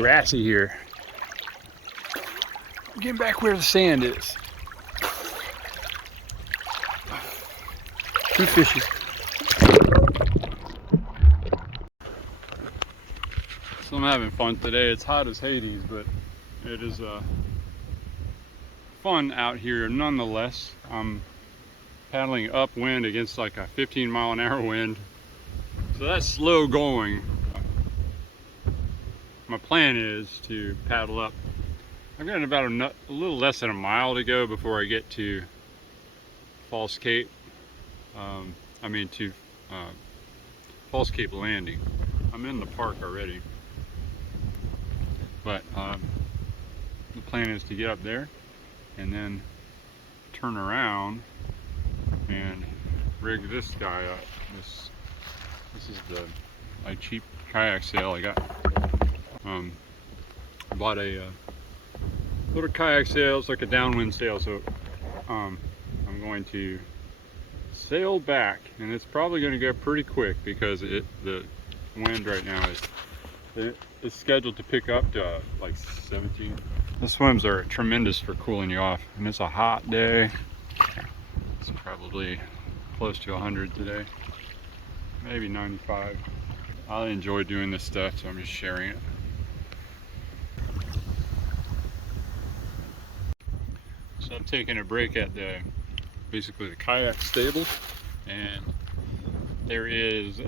grassy here. I'm getting back where the sand is. 2 fishes. So I'm having fun today. It's hot as Hades, but it is fun out here nonetheless. I'm paddling upwind against like a 15-mile-an-hour wind. So that's slow going. My plan is to paddle up. I've got about a little less than a mile to go before I get to False Cape. False Cape Landing. I'm in the park already. But the plan is to get up there and then turn around and rig this guy up. This is my cheap kayak sail I got. I bought a little kayak sail. It's like a downwind sail, so I'm going to sail back, and it's probably going to go pretty quick because the wind right now is scheduled to pick up to like 17. The swims are tremendous for cooling you off, and it's a hot day. It's probably close to 100 today, maybe 95. I enjoy doing this stuff, so I'm just sharing it. So I'm taking a break at basically the kayak stable, and there is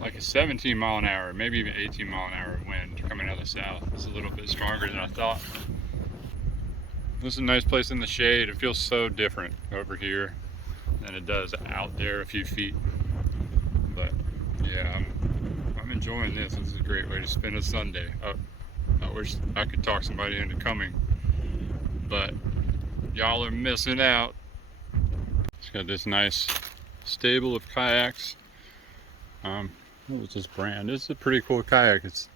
like a 17-mile-an-hour, maybe even 18-mile-an-hour wind coming out of the south. It's a little bit stronger than I thought. This is a nice place in the shade. It feels so different over here than it does out there a few feet. But yeah, I'm enjoying this. This is a great way to spend a Sunday. I wish I could talk somebody into coming, but y'all are missing out. It's got this nice stable of kayaks. What's this brand? This is a pretty cool kayak. It's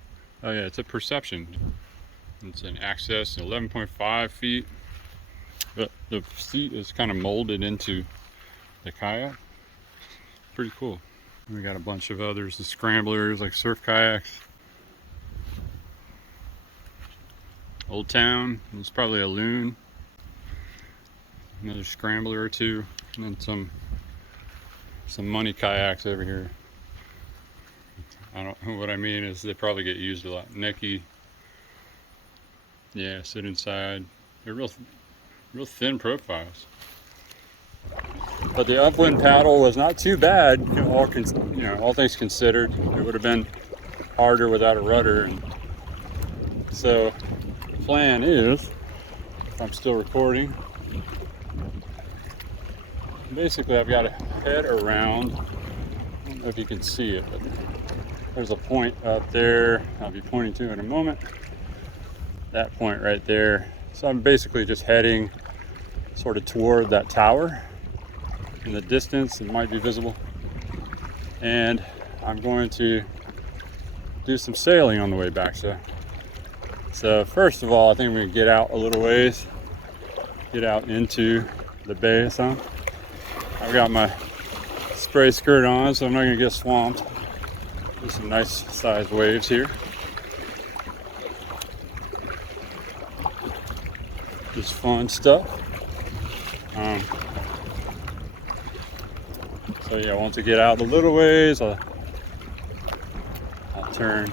a Perception. It's an Access 11.5 feet. But the seat is kind of molded into the kayak. Pretty cool. We got a bunch of others, the scramblers, like surf kayaks. Old Town, it's probably a loon. Another scrambler or two, and then some money kayaks over here. What I mean is they probably get used a lot. Necky, yeah, sit inside. They're real thin profiles. But the upwind paddle was not too bad, all things considered. It would have been harder without a rudder. And so the plan is, if I'm still recording, basically I've got to head around. I don't know if you can see it, but there's a point up there I'll be pointing to in a moment. That point right there. So I'm basically just heading sort of toward that tower. In the distance, it might be visible. And I'm going to do some sailing on the way back. So first of all, I think I'm going to get out a little ways, get out into the bay some. I've got my spray skirt on, so I'm not going to get swamped. There's some nice sized waves here. Just fun stuff. So yeah, once I get out a little ways, I'll turn.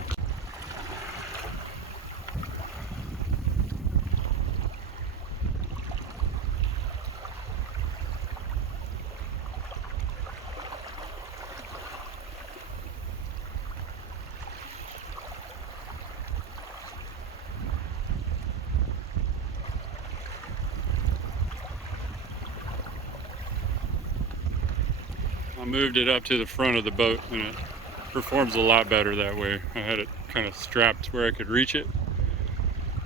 I moved it up to the front of the boat, and it performs a lot better that way. I had it kind of strapped where I could reach it,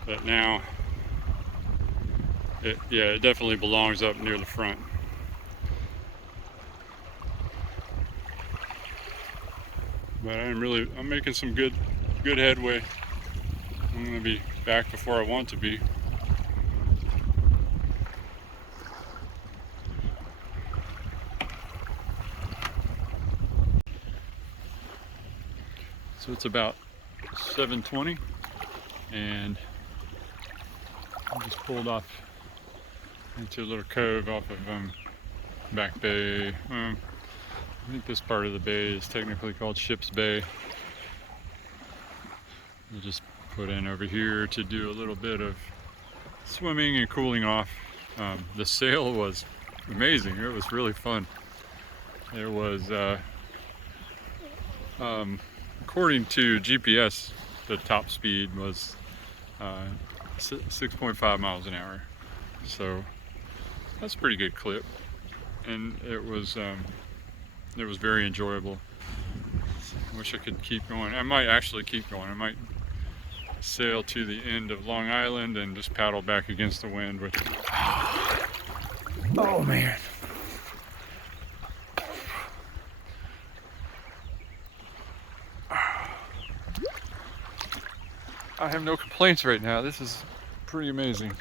but now it definitely belongs up near the front. But I'm making some good headway. I'm gonna be back before I want to be. So it's about 7:20, and I just pulled off into a little cove off of Back Bay. I think this part of the bay is technically called Ship's Bay. We'll just put in over here to do a little bit of swimming and cooling off. The sail was amazing. It was really fun. It was, according to GPS, the top speed was 6.5 miles an hour. So that's a pretty good clip, and it was very enjoyable. I wish I could keep going. I might actually keep going. I might sail to the end of Long Island and just paddle back against the wind with. Oh man. I have no complaints right now. This is pretty amazing.